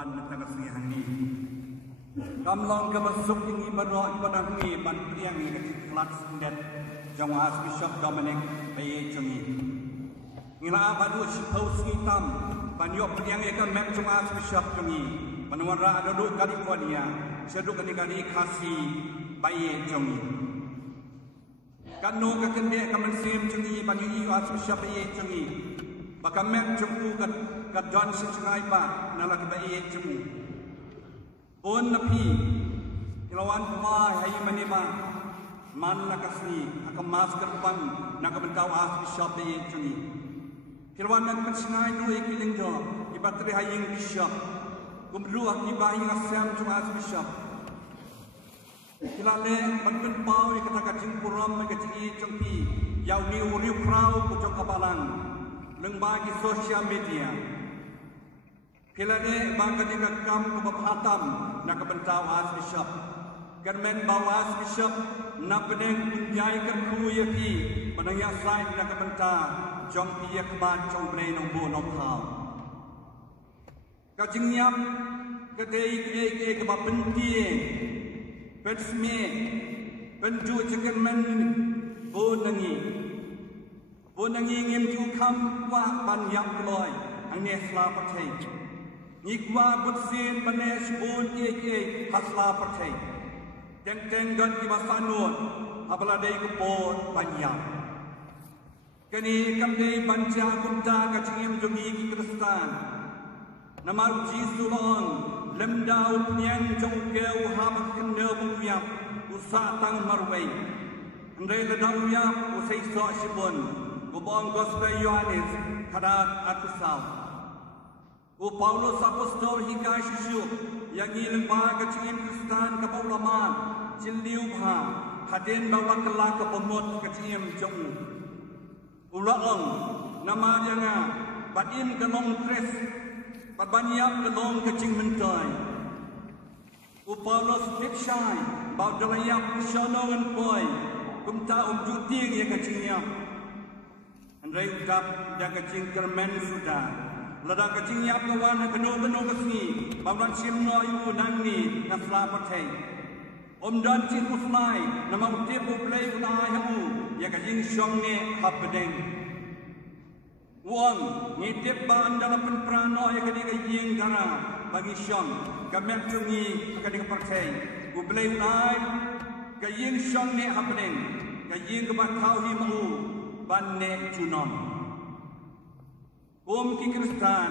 ban mentanasi hani. Kamlong kebasuk tinggi berdoa pada hari ban priang yang kecil kelas sendet Jong Archbishop Dominic Baye Jungi. Ngila badu sipau hitam ban yok priang yang mek Jong Archbishop Jungi. Menwara duduk California seduk kali kasih Baye Jungi. Kanu kakende kamansim Jungi ban yu Archbishop Baye Jungi. Baka mek Jungu kat John Singai ba nalak Baye Jungi. Pun napi ilawan kumai hai manima man nakasni akan mas kerpan nak bentau Archbishop Baye Jungi. Ilawan nak Singai dua ikiling jo ibatri haying bishop kumruah kibahi ngasam cuma Archbishop. Kilale bangun pau kata kacing puram kacing cengpi yau niu prau kucok kapalang lengbagi sosial media. Kilane bangga dengan kam kebahatam nak bentau Archbishop. Kermen bawa Archbishop nak peneng punjai kerku yaki peneng yasai nak benta jong piak ban jong bray nong bo nong kau. Kacing nyap kedai kebab pentie pensme penju cekan men bonangi ngem ju kam wa ban yap loy angne sla pathai nikwa butsin banesh bon ke hasla pathai teng gan ki basanun apala dei ko pon banyak kani kam dei banja kunta kacing jogi ki kristan Namar Jisu long lemdau punyang jongkeu habak kende buyap usa tang marway andai ledau yap usai so sibon gobong gospel Yohanes kadat atusal u Paulus apostol hikai shishu yang ileng ba kacing Kristan ka paulaman ciliu bha haden bawa kelak ke pemot kacing jong ulaong nama janga badim kelong tres Pabanyap kelong kecing mentai. Upaulos tipsai bau dalayap syonongan poi. Kumta juting ya kecingnya. Andai utap dan kecing kermen sudah. Lada kecingnya kawan kenu kesini. Baulan simno ibu nangni nasla patai. Dan cing uslai nama utip uplay unai hamu ya kecing syongne habedeng. Wang ngitip ban dalam penprano yang ketiga ying dara bagi syong kamek jungi ketiga partai ublay unai kaying syong ne happening kaying kebatau himu ban ne junon ki Kristan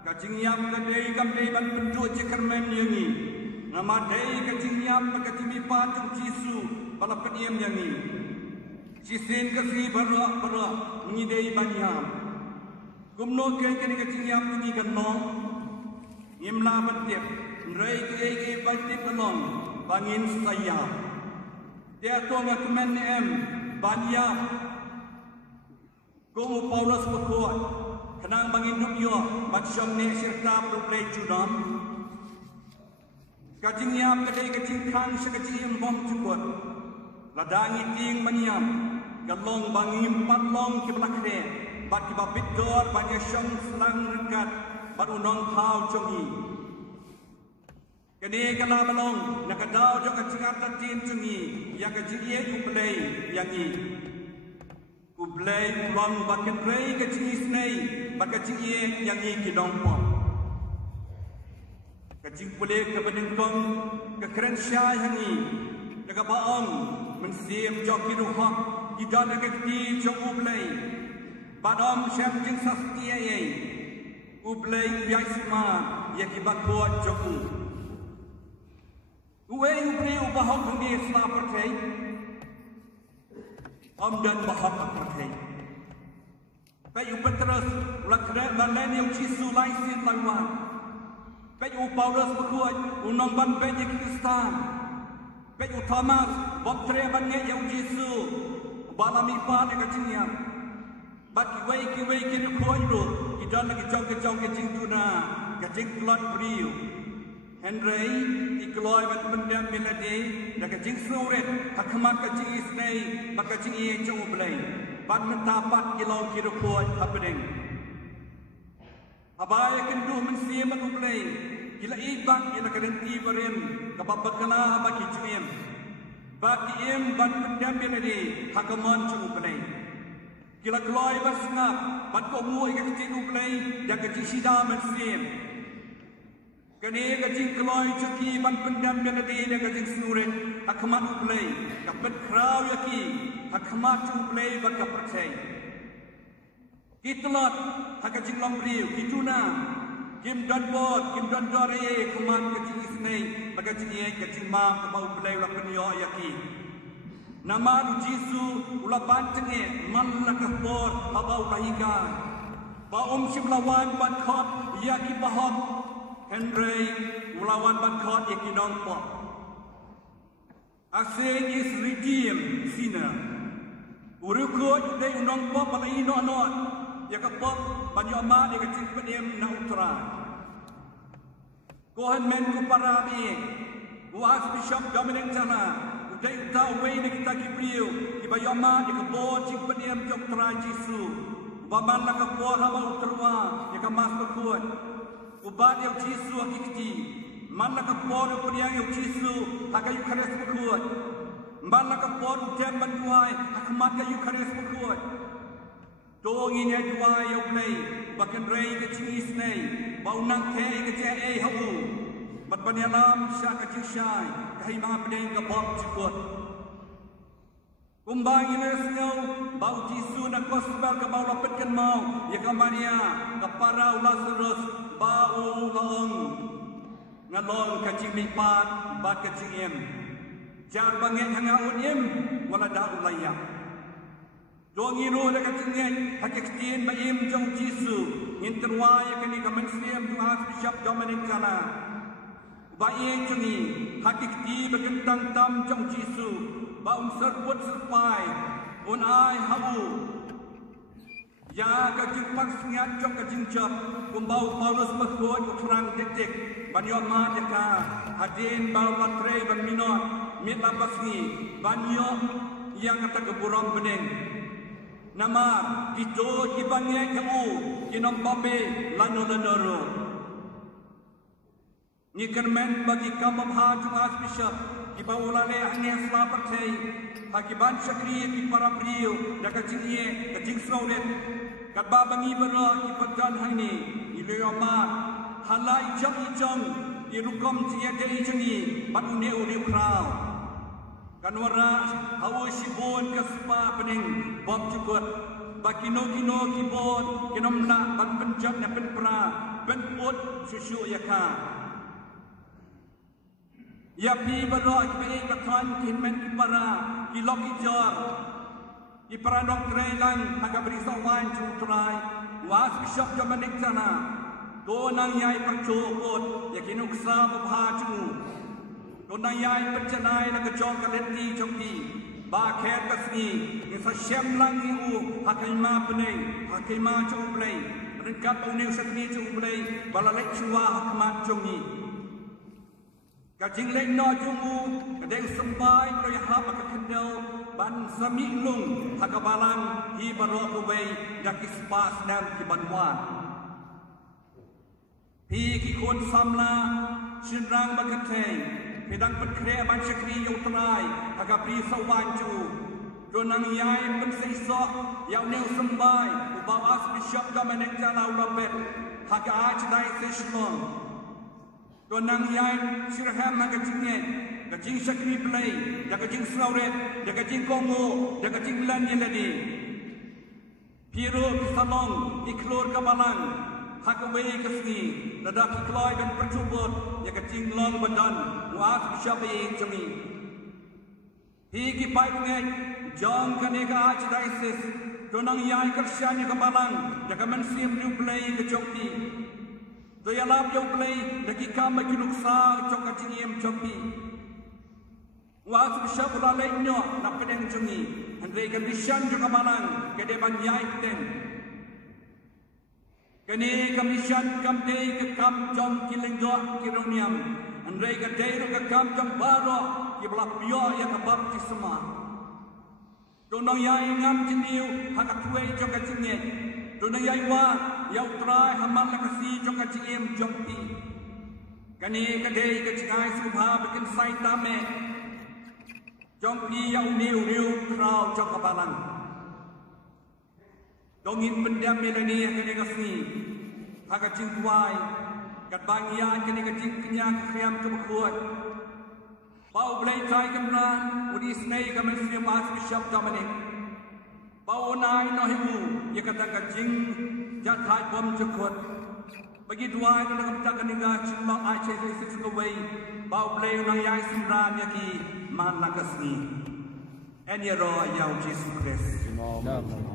kajing yam kadai kamdai ban penduk jekermen yangi nama dai kajing yam kajing mipat jung Jisu bala peniem yangi Jisin kasi berak ngidai banyam Gumno kay kecing yap ni kanong imla bantip rei kay bantip kanong bangin sayap dia to nga kemen em banyap kumu Paulus berkuat kenang bangin dukyo batsyong ne sirta play judam kacing yap kadai kecing kang sekecing bom cukut ladangi ting manyam galong bangin patlong kiblakne Bat kiba bidor banyak syong selang rekat bat unong kau jongi. Kini kala balong nakadau jok kacingat tatin jongi yang kecil ye ublay yangi. Ublay ulong baket rei kecil isnei bat kecil ye yangi kidong pon. Kecil boleh kebedengkong kekeren syai yangi. Nakabaong mensim jok kiruhak idan naketi jok ublay. Padam syam jing sastia ye ublay yaisma ya kibakot joku uwe ublay ubahok ni sla pertai dan bahak pertai pai upetras lakre balan yang Jisu laisin langwan pai Paulus berkuat unong ban pai Kristan pai Thomas botre ban yang Jisu balami pa de kacingnya Bat kiwai kini koiru Idan lagi jong kecing tuna Kecing kelot beriu Henry Ikeloi bat pendam miladi Dan kecing surit Hakamat kecing isnei Maka kecing iya jong ublay Bat mentapat kilong kira koi happening Abaya kenduh mensiya bat ublay kila ibak ila kadenti barem kapapakana baki juem baki em ban pendam benedi hakaman chu play kila kloi basngap ban ko mu ka kecil play dan kecil sida mensim kani kecil kloi cuki ban pendam benedi dan kecil suren hakaman play kapat kraw yaki hakaman chu play ban kapatay Kitlat hakajing long riu kituna kim don bot kim don dore kuman kajing isnei bagajing ye kajing ma kemau belai la penyo yaki nama du jisu ula bantenge man la kahbor habau lahika ba simlawan ban khot yaki bahot henry ulawan ban khot yaki nong po asing is redeemed sinner urukot dei unong po palai no not ya kapop banyo ama de kecil pedem na utra kohan men ko parabi was bishop Dominic Tana udai uta way de kita kibriu ki banyo ama de kapo cik pedem jok tra Jesu baban la kapo hama utrwa ya kamas kuat ubat ya Jesu akiti man la kapo de pediang ya Jesu hakayu khares kuat man la kapo tem bantuai akmat kayu khares kuat Dong ini dua yang play, bahkan rey kecil isnei, bau nak keh kecil hawu, batbani alam syak kecil syai, kahimah pedeng kebab cikut. Kumbang ini sengau, bau jisu nak gospel ke bau lapetkan mau, ya kamaria, kepara ulas terus, bau laong, ngalong kecil lipat, bat kecil em, jar bangit hangaun em, wala dah ulayak. Dong iru dah kacingnya hakiktin baim jong Jesu interwa ya kini kamen siam tuas bishop Dominic Tana baim jongi hakikti bagentang tam jong Jesu baum serput serpai un ai habu ya kacing pak sengat jong kacing jap kumbau Paulus berkuat kurang detik banyon ma deka hadin bau matre ban minot mit lambasni banyo yang kata keburang bening nama itu kibangnya kamu kinom babe lanu lenoro ni kermen bagi kamu hajung bishop kibawulane angin selapatai hakiban syakri ki para beliau dak kecilnya kecil saulet kat babangi bero ki pedan hani iliyama halai jong irukom tia dei jengi patune uri krau kanwara hawo sibon kaspa pening bom cukut bakino kibon kinomna ban penjat na penpra penput susu yaka ya pi baro ki katran kinmen kipara kilok kijor kipara dok trelang haga beri sawan cutrai was bishop Dominic Tana do nang yai percokot yakinuksa babhaju Donang yai pencenai nak kejong kalenti jongki, baket kasni, nisa syam lang iu, hakima penai, hakima cuplay, ringkat uning sakni cuplay, balalek cua hakmat jongi. Kajing lek no jungu, kadang sembai proy hap akakendel, ban sami lung, hakabalan hi barok kuway, yakis pas nam kibanwan. Hi kikun samla, sinrang bagatay, Pedang penkrea ban syakri yang terai agak beri sawan cu donang yai pensisok yang neu sembai ubawas bishop Dominic Tana ulapet haga achdai seshlong donang yai sirham haga jinget gajing syakri play da gajing sauret da gajing kongo da gajing lan yeladi piro salong iklor kabalang hakaway kasni nadak iklay dan percubot ya kacing long badan was bishop jami higi pai ngai jong kaneka archdiocese donang yai kersian ka balang ya ka mensim new play ke jongpi to ya lap jong play daki kam ki nuksa chok kacing em jongpi was bishop la lenyo na pedeng jongi andre ka bishan ka balang ke de ban yai ten Kini kamisyan kamde ke kam jong kilengdo kironiam, andai ke dairu ke kam jong baro ki belapio ya ke baptisma. Donong yai ngam jiniu hak tuai jong kacingnya, donong yai wa ya utrai hamal la kasi jong kacingem jong pi. Kani kadai kecai subha bikin sai tame. Jong pi yang niu krau jong kabalan. Dongin pendam melani kani kasni. Haga cingkuai. Kat bangian kani kecing kenyang kriam kebukuan. Bau belai cai kemran. Udi snai kamen siam as bishop Dominic. Bau nai no himu. Ia kata kecing jatai bom cekut. Bagi dua itu nak kita kena cuma aceh sisi kawai. Bau belai nang yang semran yaki man nakasni. Enya roh yang Jesus Christ. Amen.